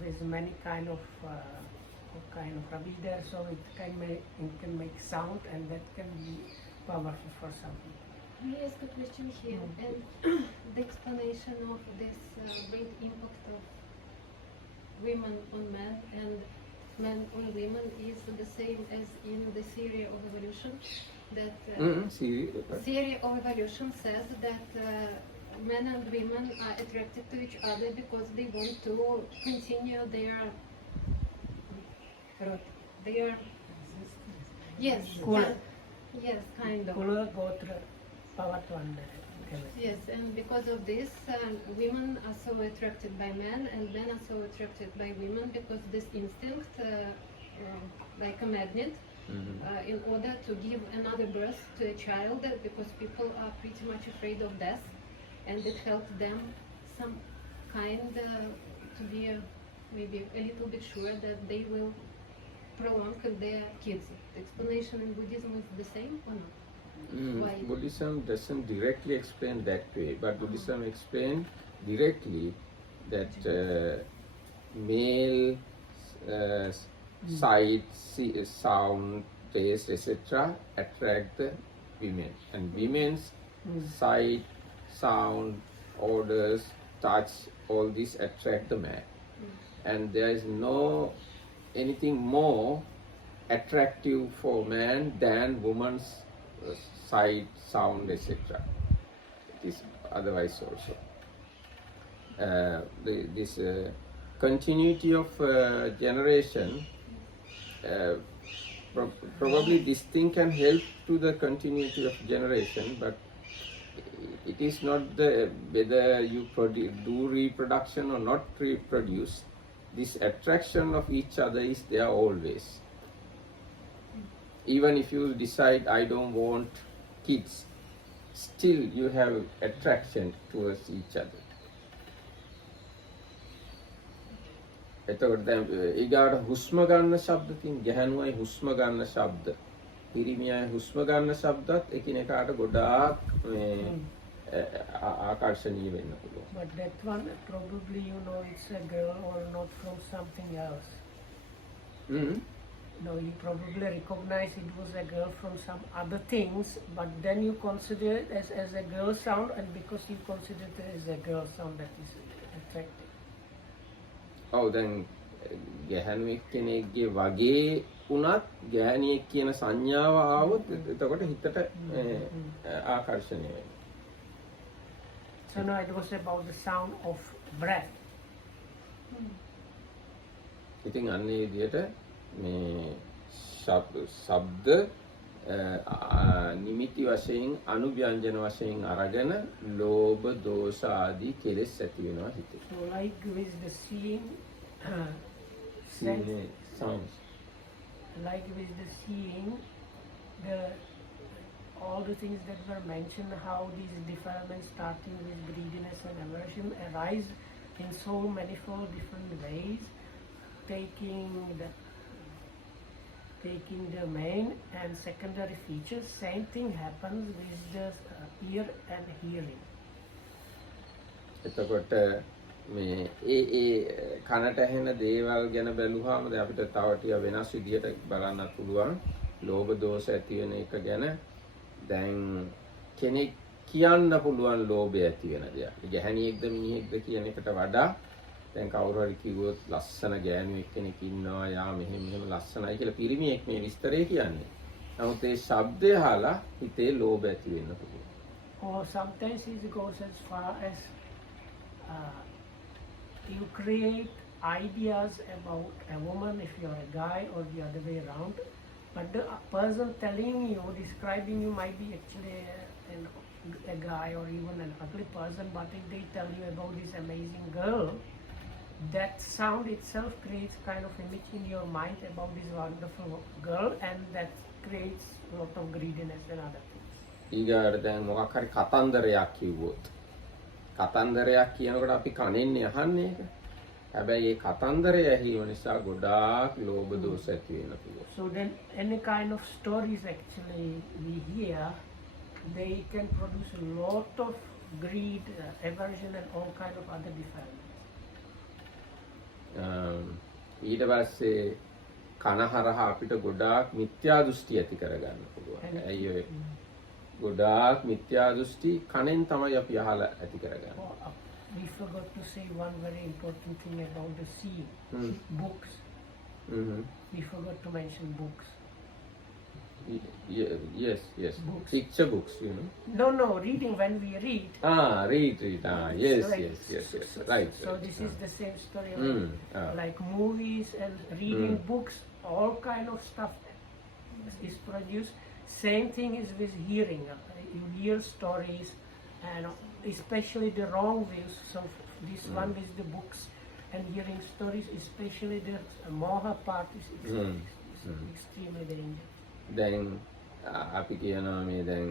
with many kind of rabi there, so it can make sound, and that can be powerful for some people. May I ask a question here? And the explanation of this great impact of women on men and men on women is the same as in the theory of evolution. That theory of evolution says that men and women are attracted to each other because they want to continue their yes kind of yes, and because of this women are so attracted by men and men are so attracted by women because this instinct like a magnet in order to give another birth to a child, because people are pretty much afraid of death, and it helps them some kind to be maybe a little bit sure that they will prolong their kids. The explanation in Buddhism is the same or not? Why? Buddhism doesn't directly explain that way, but Buddhism explains directly that male sight, sound, taste, etc. attract the women, and women's sight, sound, odors, touch, all these attract the man. And there is no anything more attractive for man than woman's sight, sound, etc. It is otherwise also. This continuity of generation, probably this thing can help to the continuity of generation, but it is not the whether you do reproduction or not reproduce. This attraction of each other is there always. Even if you decide I don't want kids, still you have attraction towards each other. එතකොට දැන් ඊගාට හුස්ම ගන්න ශබ්ද තියෙන ගැහණුවයි හුස්ම ගන්න ශබ්ද පිරිමියයි හුස්ම ගන්න ශබ්දත් එකිනෙකාට ගොඩාක් මේ ආකර්ෂණීය වෙන්න පුළුවන්. But that one probably it's a girl or not from something else. No, you probably recognize it was a girl from some other things, but then you consider it as a girl sound, and because you consider it as a girl sound, that is attractive. ඔව් දැන් ගැහණුවෙක් කෙනෙක්ගේ වගේ වුණත් ගැහණියෙක් කියන සංඥාව ආවොත් එතකොට හිතට ආකර්ෂණය වෙනවා. So now it was about the sound of breath. ඉතින් අන්නේ විදිහට මේ ශබ්ද නිමිති වශයෙන් අනුව්‍යංජන වශයෙන් අරගෙන ලෝභ දෝෂ ආදී කෙලෙස් ඇති වෙනවා හිතේ. So like with the seeing sounds. Like with the seeing, all the things that were mentioned, how these defilements starting with greediness and aversion arise in so manifold different ways. taking the main and secondary features, same thing happens with the ear and hearing. එතකොට මේ ඒ කනට ඇහෙන දේවල් ගැන බැලුවාම දැන් අපිට තව ටික වෙනස් විදියට බලන්න පුළුවන්. ලෝභ දෝෂ ඇති වෙන එක ගැන දැන් කෙනෙක් කියන්න පුළුවන් ලෝභය ඇති වෙන දෙයක්. ගැහණියෙක්ද මිනිහෙක්ද කියන එකට වඩා දැන් කවුරු හරි කිව්වොත් ලස්සන ගෑණියෙක් කෙනෙක් ඉන්නවා යා මෙහෙම ලස්සනයි කියලා පිරිමියෙක් මේ විස්තරය කියන්නේ. නමුත් ඒ ශබ්දය අහලා හිතේ ලෝභ ඇති වෙන්න පුළුවන්. Or sometimes it goes as far as you create ideas about a woman if you're a guy or the other way around, but the person telling you, describing you might be actually a guy or even an ugly person, but if they tell you about this amazing girl, that sound itself creates kind of image in your mind about this wonderful girl, and that creates a lot of greediness and other things. ඊගාට දැන් මොකක් හරි කතන්දරයක් කිව්වොත් කතන්දරයක් කියනකොට අපි කනෙන්නේ අහන්නේ ඒක. හැබැයි ඒ කතන්දරය ඇහිම නිසා ගොඩාක් ලෝභ දෝෂ ඇති වෙන්න පුළුවන්. So then any kind of stories actually we hear, they can produce a lot of greed, aversion and all kind of other defilements. ඊට පස්සේ කන හරහා අපිට ගොඩාක් මිත්‍යා දෘෂ්ටි ඇති කරගන්න පුළුවන්. ඇයි ඔය ගොඩාක් මිත්‍යා දෘෂ්ටි කනෙන් තමයි අපි අහලා ඇති කරගන්නේ. We forgot to say one very important thing about the seeing. Books. We forgot to mention books. Yes. Books. Picture books, you know. No, reading when we read. Read. Yes. Right. So this is the same story like movies and reading books, all kind of stuff is produced. Same thing is with hearing. You hear stories and especially the wrong views. So this one with the books and hearing stories, especially the moha part is extremely dangerous. දැන් අපි කියනවා මේ දැන්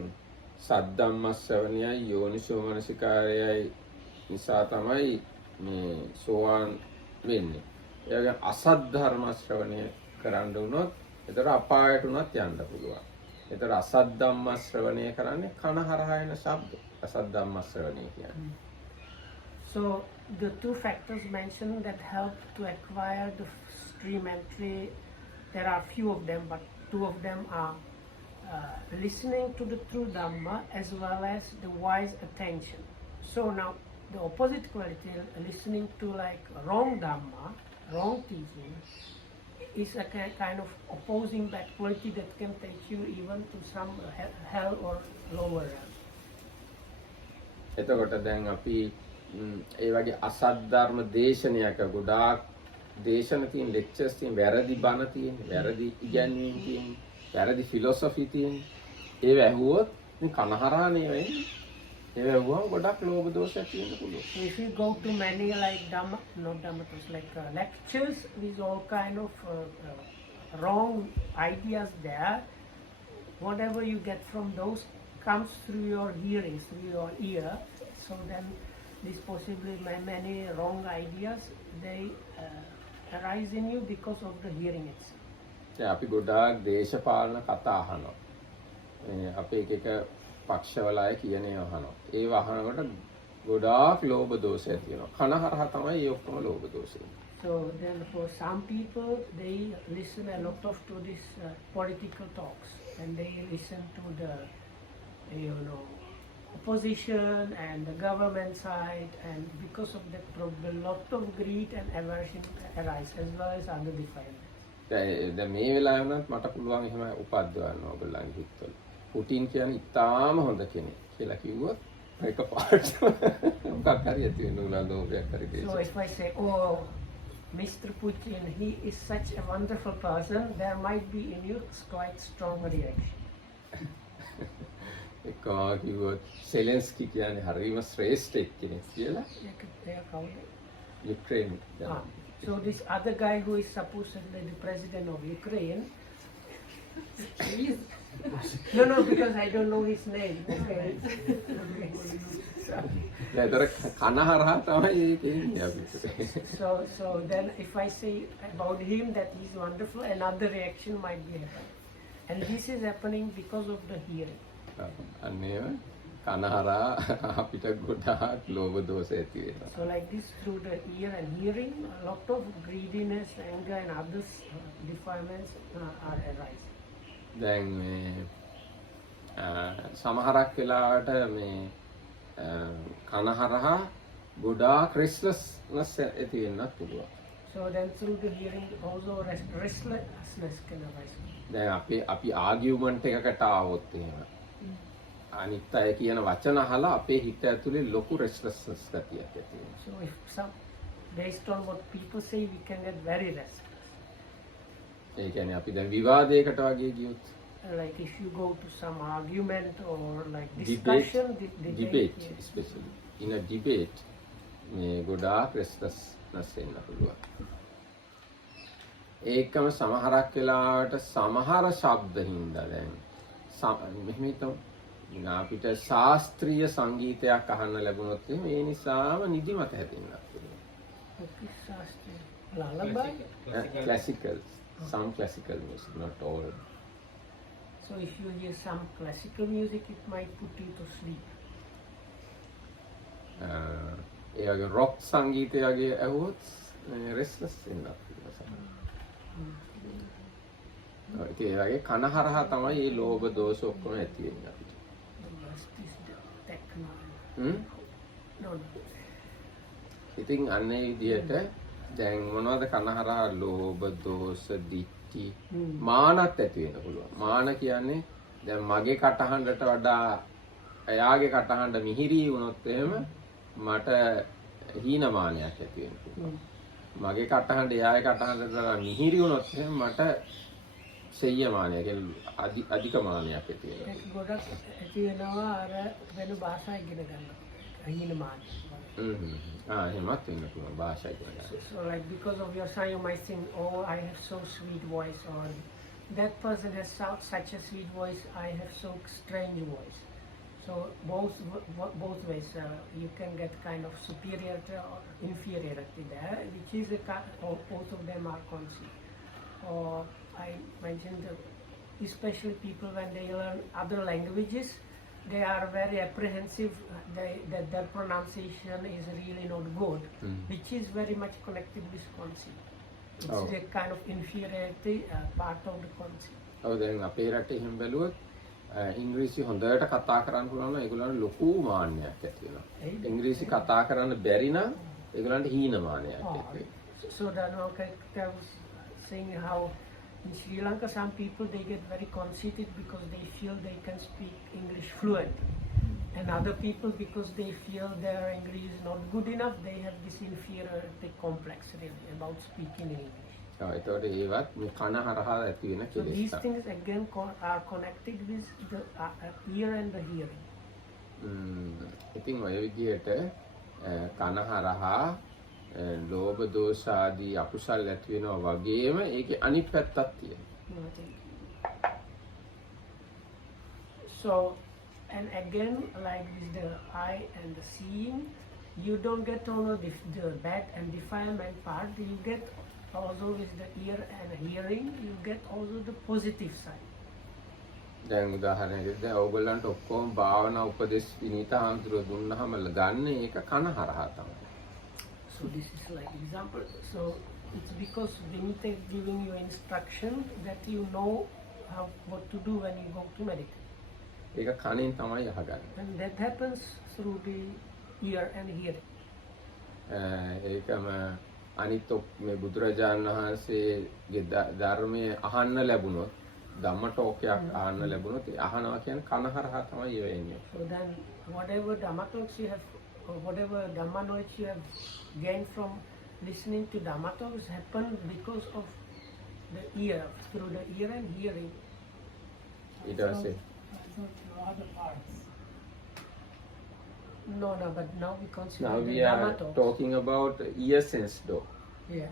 සද්ධම්ම ශ්‍රවණයයි යෝනිසෝ මනසිකාරයයි නිසා තමයි මේ සෝවාන් වෙන්නේ. ඒ වගේ අසත් ධර්ම ශ්‍රවණය කරන්න වුණොත් ඒතර අපායට උනත් යන්න පුළුවන්. ඒතර අසත් ධම්ම ශ්‍රවණය කරන්නේ කන හරහා එන ශබ්ද. අසත් ධම්ම ශ්‍රවණය කියන්නේ. So the two factors mentioned that help to acquire the stream entry, there are few of them, but two of them are listening to the true Dhamma as well as the wise attention. So now the opposite quality, listening to like wrong Dhamma, wrong teaching, is a kind of opposing that quality that can take you even to some hell or lower realm. එතකොට දැන් අපි ඒ වගේ අසත් ධර්ම දේශනයක ගොඩාක් දේශන තියෙන ලෙක්චර්ස් තියෙන වැරදි බණ තියෙන වැරදි ඉගැන්වීම් තියෙන වැරදි ෆිලොසොෆි තියෙන ඒව ඇහුවොත් මේ කනහරානේ වෙන්නේ ඒව ඇහුවම ගොඩක් ලෝභ දෝෂ ඇති වෙන්න පුළුවන්. If you go to many like lectures with all kind of wrong ideas there, whatever you get from those comes through your hearing, through your ear. So then these possibly many wrong ideas, they arise in you because of the hearing itself. දැන් අපි ගොඩාක් දේශපාලන කතා අහනවා. අපේ එක පක්ෂවල අය කියන ඒවා අහනවා. ඒව අහනකොට ගොඩාක් ලෝභ දෝෂ ඇති වෙනවා. කන හරහා තමයි ඒ ඔක්කොම ලෝභ දෝෂ එන්නේ. So then for some people, they listen a lot of to this political talks, and they listen to the opposition and the government side, and because of that problem, lot of greed and aversion arise as well as other defilements. දැන් මේ වෙලාවේ වුණත් මට පුළුවන් එහෙම උපද්දවන්න ඕගොල්ලන්ගේ හිතවල. පුටින් කියන්නේ ඉතාම හොඳ කෙනෙක් කියලා කිව්වොත් ඒක පාට මොකක් හරි ඇති වෙන උනන්දුවක් හරි දෙයක්. So if I say, oh, Mr. Putin, he is such a wonderful person, there might be in you quite strong reaction. ඒක කිව්වොත් සෙලෙන්ස්කි කියන්නේ හරිම ශ්‍රේෂ්ඨ කෙනෙක් කියලා. Ukraine. So this other guy who is supposedly the president of Ukraine, no, because I don't know his name. Okay. ඒතර කන හරහා තමයි ඒක එන්නේ අපිට. So then if I say about him that he's wonderful, another reaction might be happening. And this is happening because of the hearing. අන්න ඒව කන හරහා අපිට ගොඩාක් ලෝභ දෝෂ ඇති වෙනවා. So like this, through the ear and hearing, a lot of greediness, anger and other defilements are arising. දැන් මේ සමහරක් වෙලාවට මේ කන හරහා ගොඩාක් restlessness ඇති වෙන්නත් පුළුවන්. So then through the hearing also restlessness can arise. දැන් අපි ආගියුමන්ට් එකකට ආවොත් එහෙම අනිත් අය කියන වචන අහලා අපේ හිත ඇතුලේ ලොකු restlessness ගතියක් ඇති වෙනවා. So if based on what people say, we can get very restless. ඒ කියන්නේ අපි දැන් විවාදයකට වගේ ගියොත් Like if you go to some argument or like discussion, debate especially in a debate මේ ගොඩාක් restlessness එන්න පුළුවන්. ඒකම සමහරක් වෙලාවට සමහර ශබ්ද හින්දා දැන් මෙහෙම හිතමු අපිට ශාස්ත්‍රීය සංගීතයක් අහන්න ලැබුණොත් ඒ නිසාම නිදිමත හැදෙන්නත් පුළුවන්. lullaby. Classical, some classical music, not all. So if you hear some classical music, it might put you to sleep. ඒ වගේ rock සංගීතය වගේ ඇහුවොත් restless වෙන්නත් පුළුවන්. ඒ වගේ කන හරහා තමයි මේ ලෝභ දෝෂ ඔක්කොම ඇති වෙන්නේ අපිට. ඉතින් අන්නේ විදිහට දැන් මොනවද කන හරහා ලෝභ දෝෂ ditthi මානත් ඇති වෙන්න පුළුවන්. මාන කියන්නේ දැන් මගේ කටහඬට වඩා එයාගේ කටහඬ මිහිරි වුණොත් එහෙම මට හීනමානයක් ඇති වෙන්න පුළුවන්. මගේ කටහඬ එයාගේ කටහඬට වඩා මිහිරි වුණොත් එහෙම මට සෙය්‍යමානයක් අධික මානයක් ඇති වෙනවා. ඒක ගොඩක් ඇති වෙනවා අර වෙන භාෂා ඉගෙන ගන්නවා. හීනමාන. එහෙමත් වෙන්න පුළුවන් භාෂා ඉගෙන ගන්න. So like because of your son you might think, oh I have so sweet voice, or that person has such a sweet voice, I have so strange voice. So both ways you can get kind of superiority or inferiority there, which is both of them are conceived. Or I mentioned especially people when they learn other languages, they are very apprehensive that their pronunciation is really not good, which is very much connected with conceit. It's a kind of inferiority part of the conceit. ඔව් දැන් අපේ රටේ එහෙම බැලුවොත් ඉංග්‍රීසි හොඳට කතා කරන්න පුළුවන් නම් ඒගොල්ලන්ට ලොකු මාන්නයක් ඇති වෙනවා. ඉංග්‍රීසි කතා කරන්න බැරි නම් ඒගොල්ලන්ට හීනමානයක් ඇති වෙනවා. So then I was saying how in Sri Lanka some people they get very conceited because they feel they can speak English fluent, and other people because they feel their English is not good enough, they have this inferiority complex really about speaking in English. ඒතකොට ඒවත් මේ කන හරහා ඇති වෙන So these කෙලෙස්. things again are connected with the ear and the hearing. ඉතින් ඔය විදිහට කන හරහා ලෝභ දෝෂ ආදී අකුසල් ඇති වෙනවා වගේම ඒකේ අනිත් පැත්තක් තියෙනවා. So and again like with the eye and the seeing, you don't get only the bad and defilement part, you get also with the ear and hearing, you get also the positive side. දැන් උදාහරණයකට දැන් ඕගොල්ලන්ට ඔක්කොම භාවනා උපදෙස් විනීත හාමුදුරුවෝ දුන්නාම ගන්න ඒක කන හරහා තමයි. So this is like example. So it's because Vinita is giving you instruction that you know what to do when you go to meditate. ඒක කනෙන් තමයි අහගන්නේ. And that happens through the ear and hearing. ඒකම අනිත් මේ බුදුරජාණන් වහන්සේගේ ධර්මයේ අහන්න ලැබුණොත් ධම්ම ටෝකයක් අහන්න ලැබුණොත් අහනවා කියන්නේ කන හරහා තමයි වෙන්නේ. So then whatever Dhamma talks you have, or whatever Dhamma knowledge you have gained from listening to Dhamma talks happen because of the ear, through the ear and hearing. ඊට පස්සේ No, but now we consider now the we Dhamma are talks. talking about ear sense though. Yeah.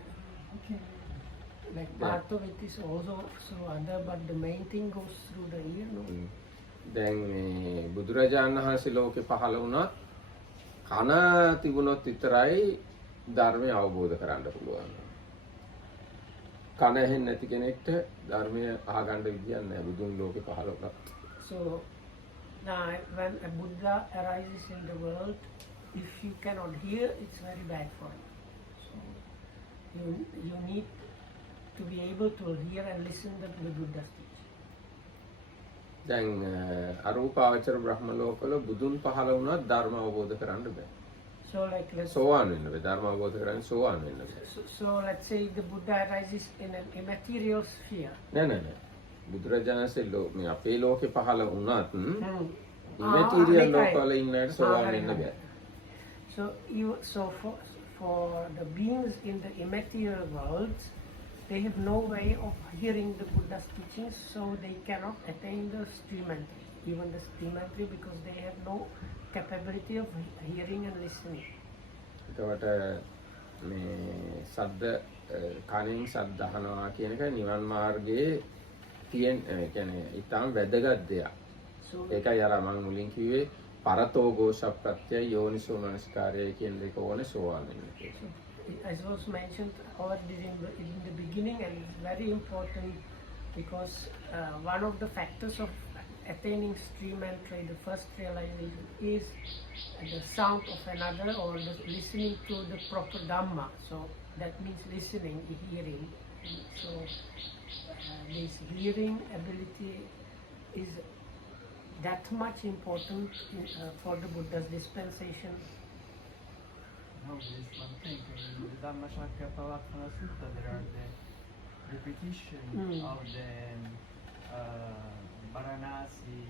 Like part of it is also through other, but the main thing goes through the ear, no? දැන් මේ බුදුරජාණන් වහන්සේ ලෝකේ පහළ වුණත් කන තිබුණොත් විතරයි ධර්මය අවබෝධ කරන්න පුළුවන්. කන ඇහෙන්නේ නැති කෙනෙක්ට ධර්මය අහගන්න විදියක් නැහැ බුදුන් ලෝකේ පහළ වුණා. So now when a Buddha arises in the world, if you cannot hear, it's very bad for you. So you need to be able to hear and listen to the Buddha's teaching. දැන් අරූපාවචර බ්‍රහ්ම ලෝකවල බුදුන් පහළ වුණත් ධර්ම අවබෝධ කරන්න බෑ. So like let's සෝවාන් වෙන්න බෑ. ධර්ම අවබෝධ කරගන්න සෝවාන් වෙන්න බෑ. so let's say the Buddha arises in an immaterial sphere. නෑ නෑ නෑ. බුදුරජාණන්සේ මේ අපේ ලෝකේ පහළ වුණත් ඉමැටීරියල් ලෝකවල ඉන්න අයට සෝවාන් වෙන්න බෑ. So for the beings in the immaterial worlds, they have no way of hearing the Buddha's teachings, so they cannot attain the stream-entry, even the stream-entry, because they have no capability of hearing and listening. එතකොට මේ සද්ද කණෙන් සද්ද අහනවා කියන එක නිවන් මාර්ගයේ තියෙන කියන්නේ ඊටම වැදගත් දෙයක්. ඒකයි අර මම මුලින් කිව්වේ පරතෝ ഘോഷප්‍රත්‍ය යෝනිසෝ මනස්කාරය කියන දෙක ඕනේ සෝවාන් වෙන්න කියලා. As was mentioned already in the beginning, and it's very important because one of the factors of attaining stream entry, the first realization, is the sound of another or the listening to the proper Dhamma. So that means listening, hearing. So this hearing ability is that much important for the Buddha's dispensation. No, there's one thing. In the Dhammacakkappavattana Sutta, there are the repetition of the Varanasi,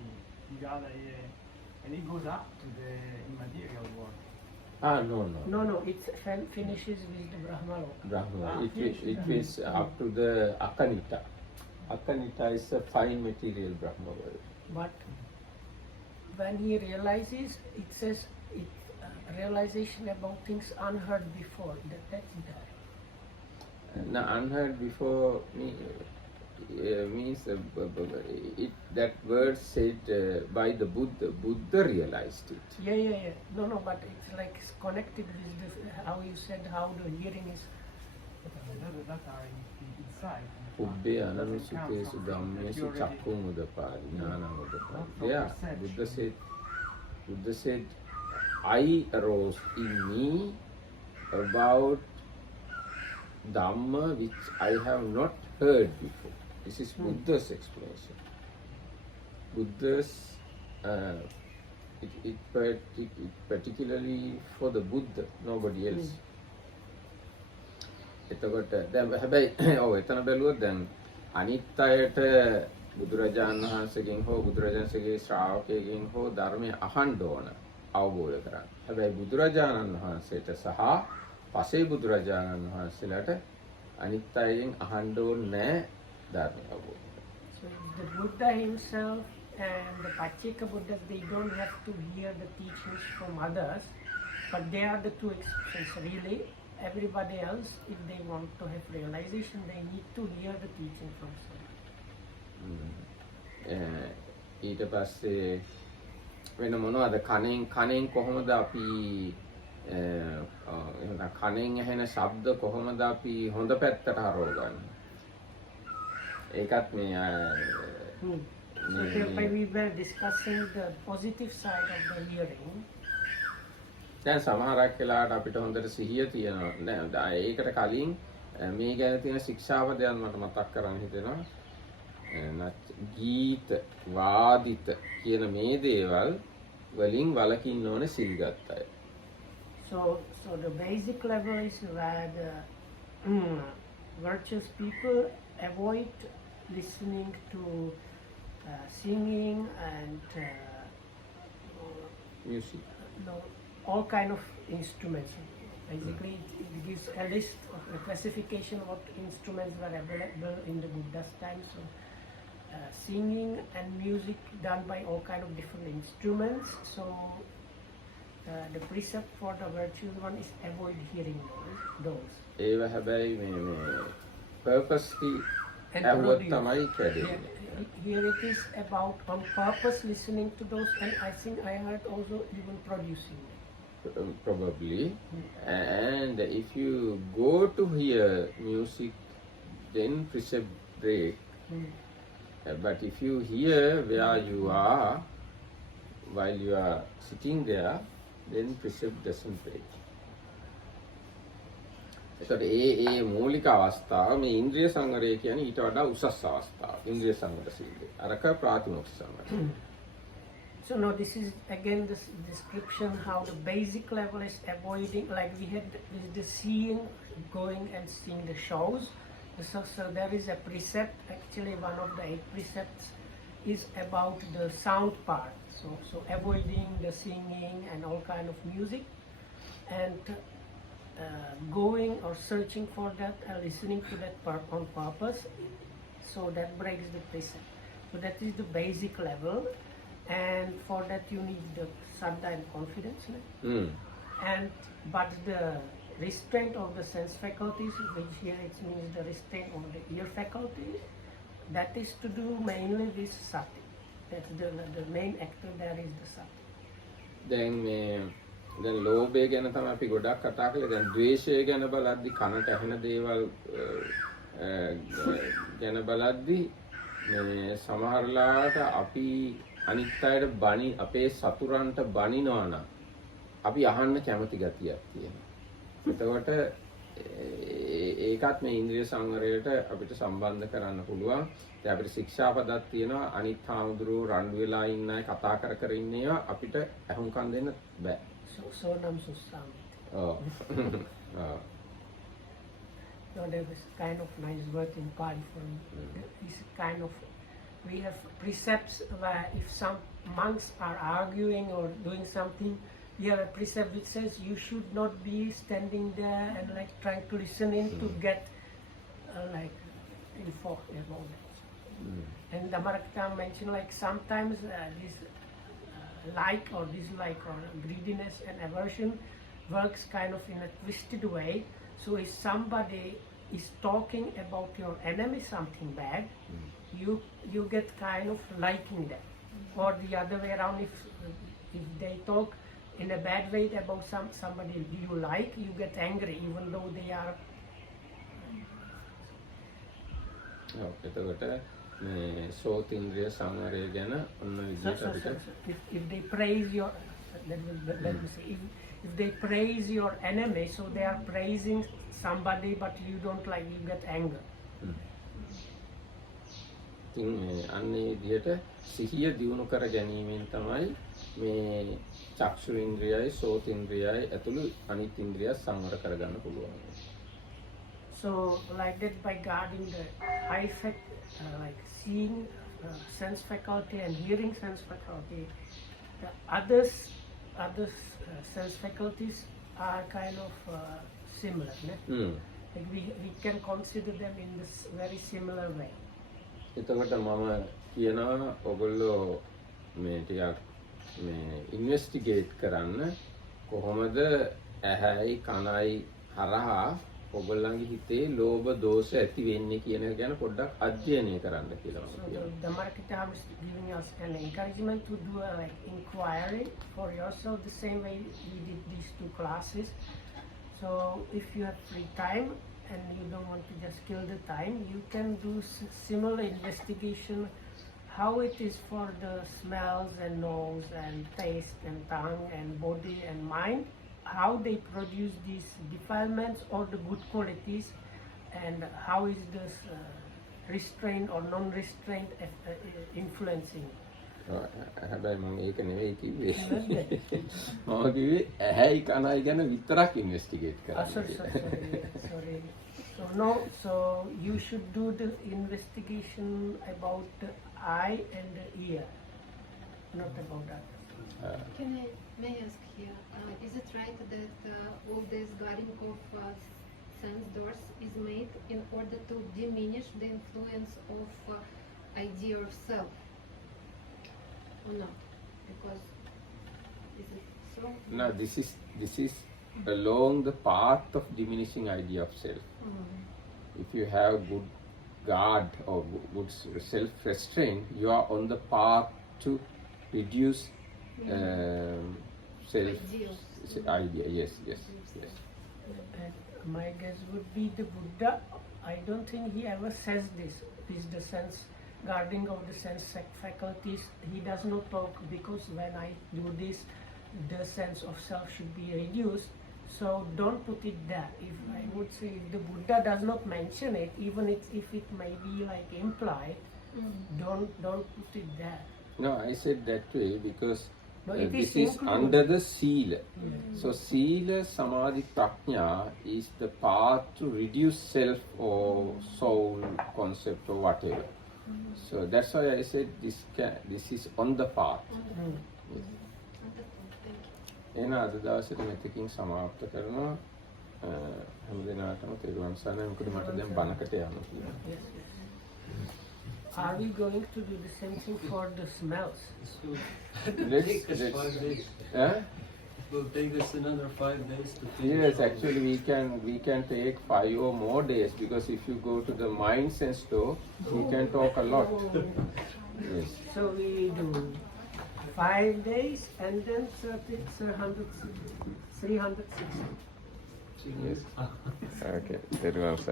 Higalaya, and it goes up to the immaterial world. No, it finishes with the Brahmaloka. Brahma. It is up to the Akanita. Akanita is a fine material Brahma world. But when he realizes, it says realization about things unheard before. That's there. Now, unheard before means that word said by the Buddha. Buddha realized it. Yeah. No, but it's like it's connected with how you said how the hearing is. That are inside. Ubbe ananusukesu dhammesu chakkum udapadi ඥානං udapadi. Yeah, Buddha said, I arose in me about Dhamma which I have not heard before. This is Buddha's explanation. Buddha's, it particularly for the Buddha, nobody else. එතකොට දැන් හැබැයි ඔව් එතන බැලුවොත් දැන් අනිත් අයට බුදුරජාණන් වහන්සේගෙන් හෝ බුදුරජාණන්සේගේ ශ්‍රාවකයෙක්ගෙන් හෝ ධර්මය අහන්න ඕන අවබෝධ කරගන්න. හැබැයි බුදුරජාණන් වහන්සේට සහ පසේ බුදුරජාණන් වහන්සේලාට අනිත් අයගෙන් අහන්න ඕනේ නැහැ ධර්මය අවබෝධ කරගන්න. So the Buddha himself and the Pacceka Buddhas, they don't have to hear the teachings from others, but they are the two exceptions really. Everybody else, if they want to have realization, they need to hear the teaching from someone. ඊට පස්සේ වෙන මොනවද කණෙන් කොහොමද අපි කණෙන් ඇහෙන ශබ්ද කොහොමද අපි හොඳ පැත්තට හරවගන්නේ? ඒකත් මේ we were discussing the positive side of the hearing. දැන් සමහරක් වෙලාවට අපිට හොඳට සිහිය තියෙනවා. නෑ ඒකට කලින් මේ ගැන තියෙන ශික්ෂාපදයන් මට මතක් කරන්න හිතෙනවා. ගීත වාදිත කියන මේ දේවල් වලින් වළකින්න ඕනේ සිල් ගත්ත අය. So the basic level is where the virtuous people avoid listening to singing and Music. all kind of instruments. Basically, it gives a list of a classification of what instruments were available in the Buddha's time. So, singing and music done by all kind of different instruments. So, the precept for the virtuous one is avoid hearing those. ඒව හැබැයි මේ purposely ඇහුවොත් තමයි කැඩෙන්නේ. Here it is about on purpose listening to those, and I think I heard also even producing them. probably. And if you go to hear music, then precept break. But if you hear where you are while you are sitting there, then precept doesn't break. එතකොට ඒ මූලික අවස්ථාව මේ ඉන්ද්‍රිය සංවරය කියන්නේ ඊට වඩා උසස් අවස්ථාවක්. ඉන්ද්‍රිය සංවර සීලය. අරක ප්‍රාතිමොක්ෂ සංවරය. So now this is again this description how the basic level is avoiding, like we had the seeing, going and seeing the shows. So there is a precept, actually one of the 8 precepts is about the sound part. So avoiding the singing and all kind of music, and going or searching for that and listening to that on purpose. So that breaks the precept. So that is the basic level. And for that you need the saddha and confidence. But the restraint of the sense faculties, which here it means the restraint of the ear faculties, that is to do mainly with sati. That's the main actor there is the sati. දැන් ලෝභය ගැන තමයි අපි ගොඩක් කතා කළේ. දැන් ද්වේෂය ගැන බලද්දි කනට ඇහෙන දේවල් ගැන බලද්දි මේ සමහරලාට අපි අනිත් අයට බනි අපේ සතුරන්ට බනිනවා නම් අපි අහන්න කැමති ගතියක් තියෙනවා. එතකොට ඒකත් මේ ඉන්ද්‍රිය සංවරයට අපිට සම්බන්ධ කරන්න පුළුවන්. දැන් අපිට ශික්ෂාපදක් තියෙනවා. අනිත් හාමුදුරුවෝ රණ්ඩු වෙලා ඉන්න අය කතා කර ඉන්නේවා අපිට අහුම්කම් දෙන්න බෑ. So nam susam. Oh. So there was kind of nice word in Pali for me. It's kind of, we have precepts where if some monks are arguing or doing something, we have a precept which says you should not be standing there and like trying to listen in to get like informed about it. And Dhammarakita mentioned like sometimes this like or dislike or greediness and aversion works kind of in a twisted way. So if somebody is talking about your enemy something bad, you get kind of liking that. Or the other way around, if they talk in a bad way about somebody you like, you get angry even though they are. එතකොට මේ සෝතින්ද්‍රිය සංවරය ගැන ඔන්න විදිහට අපිට If they praise your, let me say, if they praise your enemy, so they are praising somebody but you don't like, you get anger. ඉතින් අන්නේ විදිහට සිහිය දියුණු කර ගැනීමෙන් තමයි මේ චක්ෂු ඉන්ද්‍රියයි සෝතින්ද්‍රියයි ඇතුළු අනිත් ඉන්ද්‍රිය සංවර කරගන්න පුළුවන්. So like that, by guarding the eye like seeing sense faculty and hearing sense faculty, the others sense faculties are kind of similar. Like we can consider them in this very similar way. එතකොට මම කියනවා ඔයගොල්ලෝ මේ ටිකක් මේ ඉන්වෙස්ටිගේට් කරන්න කොහොමද ඇහැයි කනයි හරහා ඔයගොල්ලන්ගේ හිතේ ලෝභ දෝෂ ඇති වෙන්නේ කියන එක ගැන පොඩ්ඩක් අධ්‍යයනය කරන්න කියලා මම So කියනවා. the Dhammarakita is giving us an encouragement to do a like inquiry for yourself the same way we did these 2 classes. So if you have free time and you don't want to just kill the time, you can do similar investigation how it is for the smells and nose and taste and tongue and body and mind, how they produce these defilements or the good qualities, and how is this restraint or non-restraint influencing. හැබැයි මම ඒක නෙවෙයි කිව්වේ. මම කිව්වේ ඇහැයි කනයි ගැන විතරක් ඉන්වෙස්ටිගේට් කරන්න. Sorry. So you should do the investigation about the eye and the ear, not about that. May I ask here, is it right that all this guarding of sense doors is made in order to diminish the influence of idea of self, or not? Because is it so? No, this is along the path of diminishing idea of self. If you have good guard or good self-restraint, you are on the path to reduce self Ideals. idea. Yes, yes, yes. And my guess would be the Buddha. I don't think he ever says this. Is the sense guarding of the sense faculties. He does not talk because when I do this, the sense of self should be reduced. So don't put it there. If I would say if the Buddha does not mention it, even if it may be like implied, don't put it there. No, I said that way because No, it this is is included. under the Sila. So Sila, Samadhi, Prajna is the path to reduce self or soul concept or whatever. So that's why I said this is on the path. Yes. එහෙනම් අද දවසේට මෙතකින් සමාප්ත කරනවා. හැම දිනකටම තෙරුවන් සරණයි. මොකද මට දැන් බණකට යන්න තියෙනවා. Yes, yes. Are we going to do the same thing for the smells? So Let's- take us 5 days. Huh? It will take us another 5 days to finish. Yes, all actually we can take 5 or more days because if you go to the mind sense door, we can talk a lot. Yes. So we do 5 days and then 360. Yes. Okay. Tẹ̀ruවන් සරණයි.